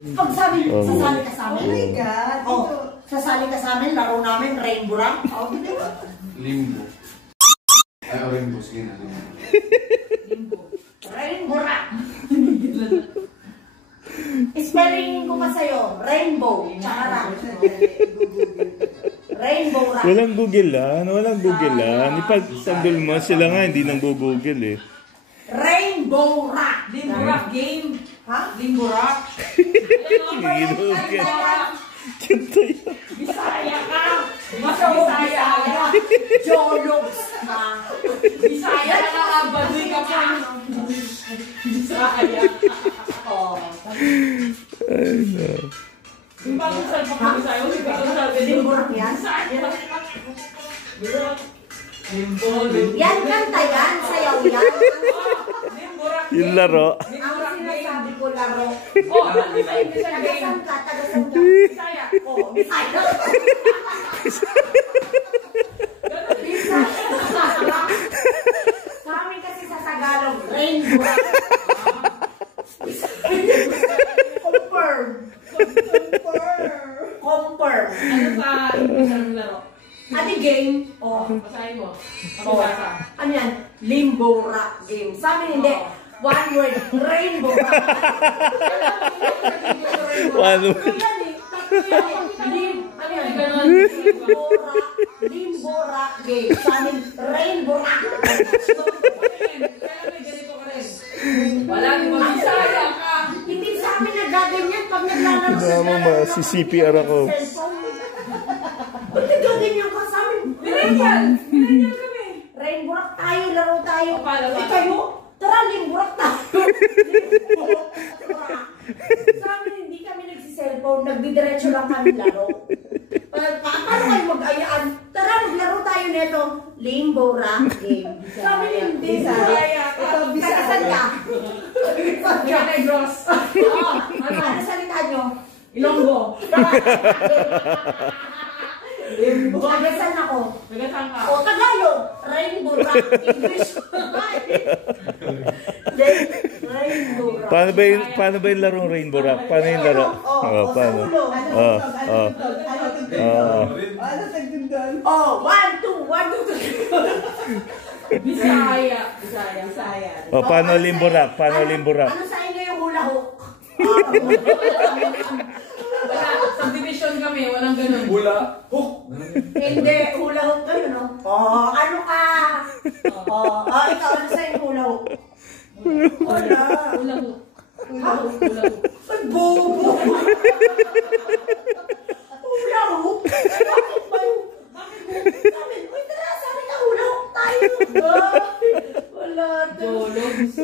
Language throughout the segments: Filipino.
Pag sabi, sasali ka sa amin. Oh my God. Oh, sasali ka sa amin, laro namin, Rainbow Rock. Oh, di ba? Limbo. Ay, Rainbow. Sige na, Limbo. Rainbow Rock. Spelling ko pa sa'yo, Rainbow. Tsaka Rock. Rainbow Rock. Walang Google walang Google Ipagtanggol mo, sila nga hindi nang Google eh. Rainbow Rock. Limbo Rock game. Ha? Limbo Rock. Kanta yun. Bisaya ka. Bisaya ka. Jologs ka. Bisaya ka. Baduy ka pa. Bisaya. Oh. Ay, no. Yung bagong salpa ka Bisaya. Hindi ka ang sabi. Limbo Rock yan? Limbo. Yan, kanta yan. Sayaw yan. Limbo Rock. Yung laro. Ang sinasabi ko, laro. Oh, Bisaya game. Tagasan ka, tagasan ka. Bisaya. Oh, Bisaya. Sa amin kasi sa Tagalog, Rainbow Rock. Confirm. Confirm. Ano sa isang laro? Ano game? Oh. Basahin mo. Oh. Ano yan? Limbo Rock game. Sa amin hindi. One word. Rainbow Rock. Ano? Ano yan? Limbo Rock game. Sa amin, Rainbow Rock. Wala, di ba Bisaya ka? Hindi sa amin nagaganyan pag naglalaro sa Tama, si CPR ako. Ba't nagaganyan ka sa amin? Millennial! Millennial kami! Rainbow Rock tayo, laro tayo. Paano ba? Kayo, tara, Limbo Rock tayo. Sa amin, hindi kami nagsiselfone, nagdidiretso lang kami laro. Paano kayo mag-ayaan? Tara, maglaro tayo nito. Limbo Rock game. Sa amin, hindi. Bisaya ka. Ito, Bisasan ka. Negros. Ano salita nyo? Ilonggo. Tagasan ako. Nagasang ka. O, Tagalog. Rainbow Rock. English. Rainbow Rock. Paano ba yung larong Rainbow Rock? Paano yung laro? Paano? Oh, 1, 2, 1, 2, 3. Bisaya. Bisaya. Paano Limbo Rock? Paano Limbo Rock? Ano sa inyo yung hula hook? Wala. Subdivision kami. Walang ganun. Hula. Hook. Hindi, hula hook kayo, no? Oh, ano ka? Oh, ikaw, ano sa inyo hula hook? Wala. Hula hook. Hula hook. Hula hook. Ay, bobo! Hula hook? Bakit ba yung... Sabi, uy, tara, sabi ka, hula hook tayo. Wala. Jologs.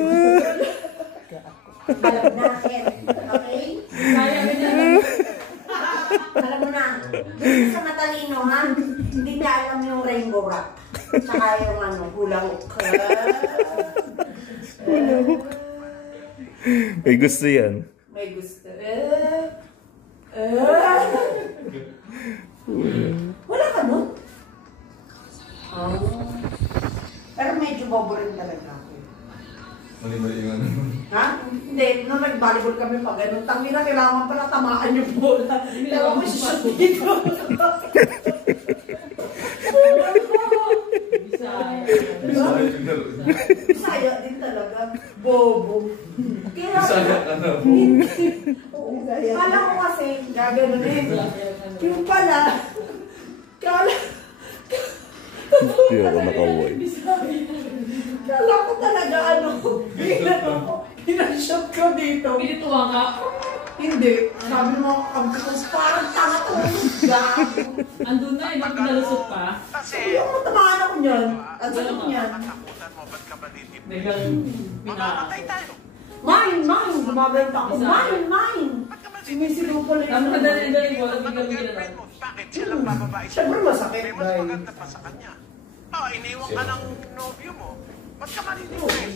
Alam natin, okay? Bisaya ka dyan. Alam mo na, dito sa matalino, ha? Hindi na alam yung Rainbow Rock. Tsaka yung hula hook. May gusto yan. May gusto. Wala ka nun? Pero medyo bobo rin talaga ako. Mali-mali yung ano. Ha? Hindi, nung nag-volleyball kami pag ganun, tangina, kailangan pala tamaan yung bola. Kailangan ko shoot dito. Bisaya. Bisaya din talaga. Bobo. Bisaya ka na po. Kala ko kasi, gagano eh. Yung pala, Hindi ako nakaway. kala ko talaga pinashot ko dito. Pinituwa ka. Hindi. Sabi mo, parang tanga to. Andun na eh. Bakit nalusot pa? Yung matamaan ako niyan. Ang sakit niyan. Biglang pinaka. Mine! Gumaganda ako. Mine! Sumisigaw pala yun. Tapos nadali-dali ko. Biglang gano'n. Bakit silang bababae siya? Siyempre masakit, Mas guys. maganda pa sa kanya. Iniwan ka ng nobyo mo. Ba't ka maniniwin?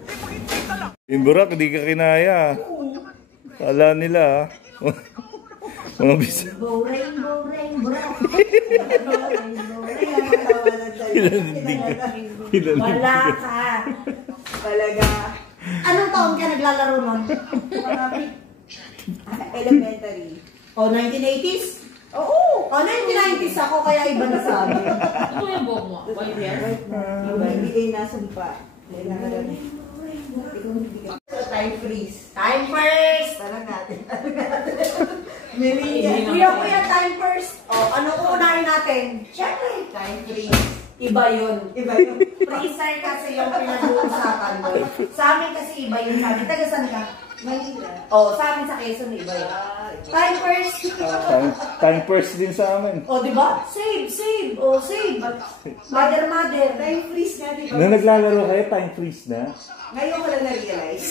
Hindi mo hindi ka lang. Limbo Rock, hindi ka kinaya. Kala nila mga bisa. Rainbow. Wala ka. Talaga. Anong taon ka naglalaro nun? Marami. Elementary. O, 1980s? Oo. O, 1990s ako, kaya iba na sa amin. Ito yung buhok mo. White hair. Yung bibigay na sumpa. Ikaw bibigay. Time freeze. Time first! Tanong natin. Kuya, time first. O, ano uunahin natin? Siyempre, Time freeze. iba yun. Iba yung Freezer kasi yung pinag-uusapan mo. Sa amin kasi iba yun. Sabi, taga saan ka? Manila. O, sa amin sa Quezon, iba yun. Time first. Time first din sa amin. O, di ba? Save. O, save. Mother. Time freeze nga, di ba? Nung naglalaro kayo, time freeze na? Ngayon ko lang na-realize.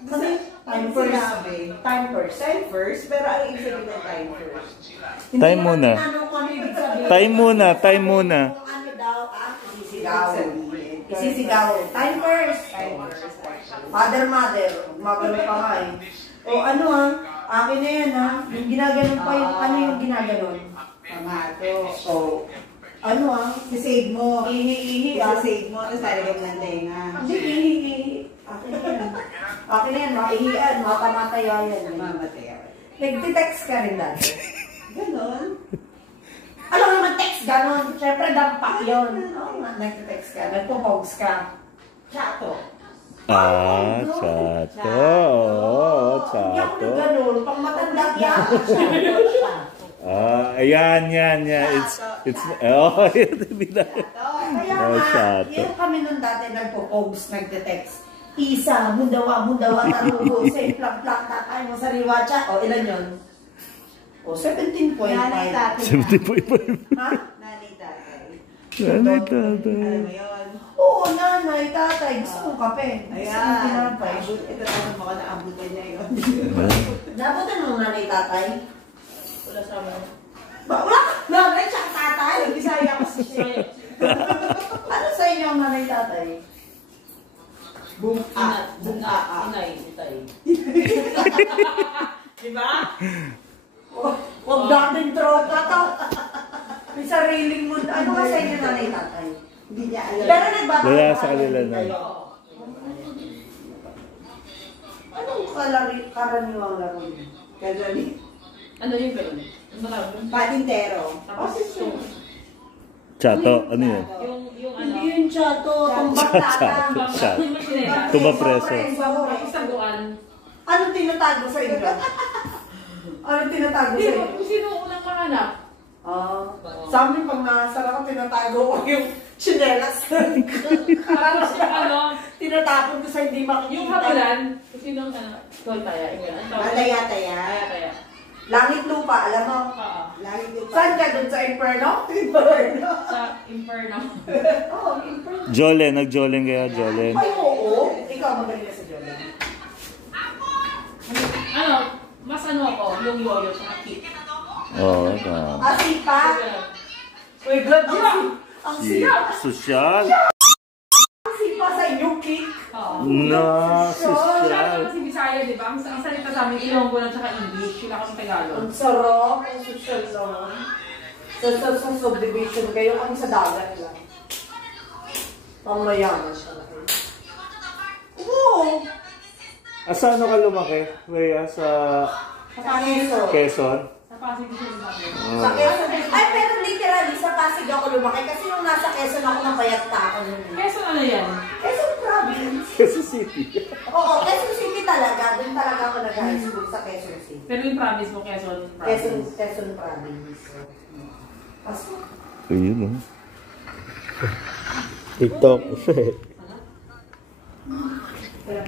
Kasi time first. Sinabi. Time first. Time first, pero ano ibig sabihin ng time first? Time muna. Ano kung ano ibig sabihin. Time muna. Kung ano daw, isisigaw. Isisigaw. Time first. Mother. Magano pa nga eh. O ano akin na yan yung ginaganon pa yung, ano yung ginaganon? Pamato. O, ano Sisave mo. ihi. Sisave mo, tapos talagyan ng tenga. Hindi, ihi. Akin na yan. Akin na yan, maihian, matamataya yan. Mamatay. Nagtitext ka rin dati. Ganon. Alam mo naman text ganon. Siyempre, dampak yun. Oo nga, nagtitext ka. Nagpo-pogs ka. Chato. Chato. Oo, Hindi ako chato. na ganon. Pang matanda yan. Ayan. It's, oh, Kaya nga, chato. yun kami nun dati nagpo-pogs, nagtitext. Isa, mundawa, tarugo, say, plak, tatay mo sa riwacha. O, ilan yun? O, 17.5. Nanay tatay. 70.5. Ha? Nanay tatay. Nanay tatay. Alam mo yun? Oo, nanay, tatay. Gusto mo kape. Ayan. 17.5. Ito naman mo na abutan niya yun. Nabutan mo nanay, tatay? Wala sa amin. Wala! Nanay, tsaka tatay. Bisaya ko siya. Ano sa inyo ang nanay, tatay? Inay. Diba? Huwag natin tropa to. May sariling mo. Ano ba sa inyo nanay, tatay? Hindi niya alam. Pero nagbabalik Wala sa kanila na. Anong karaniwang laro niyo? Kagabi. Ano yung gano'n? Ano ba tawag yun? Patintero. Tapos yung Chato, ano yun? ano? Hindi yun chato. Tumbak-tata. Chato. Yung masinera. Tumapreso. Tapos taguan. Anong tinatago sa inyo? Anong tinatago sa Hindi inyo? mo, kung sino unang mahanap. Sa amin, pag nasara ko, tinatago ko yung chinelas. Tapos yung ano, Tinatapon ko sa hindi makikita. yung habulan, kung sino ang ano, toy taya, yung gano'n. Ang tawag- Mataya-taya. Taya. Langit lupa, alam mo. Oo. Lagi ko pa. Saan ka dun sa Inferno? Inferno. Sa Inferno. Oo, Inferno. Jolen, nag-jolen kaya, Jolen. Ay, oo. Ikaw magaling na sa Jolen. Ano, mas ano ako, yung yoyo sa kick. Oo, tama. Asipa. Uy, glad yun. Ang siya. Sosyal. Ang sipa sa inyo, Kik. Oo. No, Masyado sosyal. kasi Bisaya, di ba? Ang salita sa amin, Ilonggo lang tsaka English, wala akong Tagalog. Ang sarap. Ang social naman. Sa subdivision kayo, kami sa dagat lang. Ang mayaman siya. Oo. Saan ka lumaki? Rhea, sa Sa Quezon. Quezon? Sa Pasig siya lumaki. Sa Quezon. Ay, pero literally, sa Pasig ako lumaki. Kasi nung nasa Quezon ako, nabayat pa ako nun. Quezon ano yan? Quezon Province. Quezon City. Oo, Quezon City talaga. Doon talaga ako nag-high school sa Quezon City. Pero yung province mo, Quezon province. Quezon Province. Pasok. Ayun, TikTok. Pero,